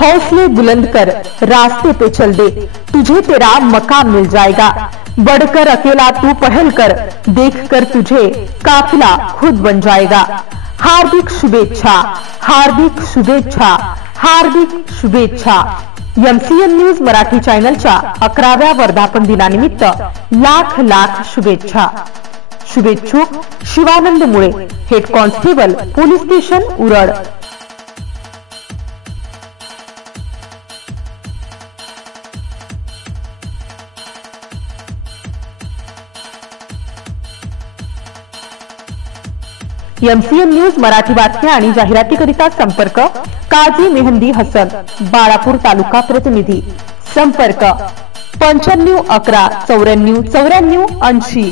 हौसले बुलंद कर, रास्ते पे चल दे, तुझे तेरा मकाम मिल जाएगा। बढ़कर अकेला तू पहल कर, देखकर तुझे काफिला खुद बन जाएगा। हार्दिक शुभेच्छा, हार्दिक शुभेच्छा, हार्दिक शुभेच्छा। MCN न्यूज मराठी चॅनलच्या 11व्या वर्धापन दिनानिमित्त लाख लाख शुभेच्छा। शुभेच्छुक Shivanand Mule, head constable, police station Urad. MCN news Marathi बातम्या आणि जाहिरातीकरिता संपर्क काजी मेहंदी हसन, बाळापूर तालुका प्रतिनिधी। संपर्क 95 11 94 94 80।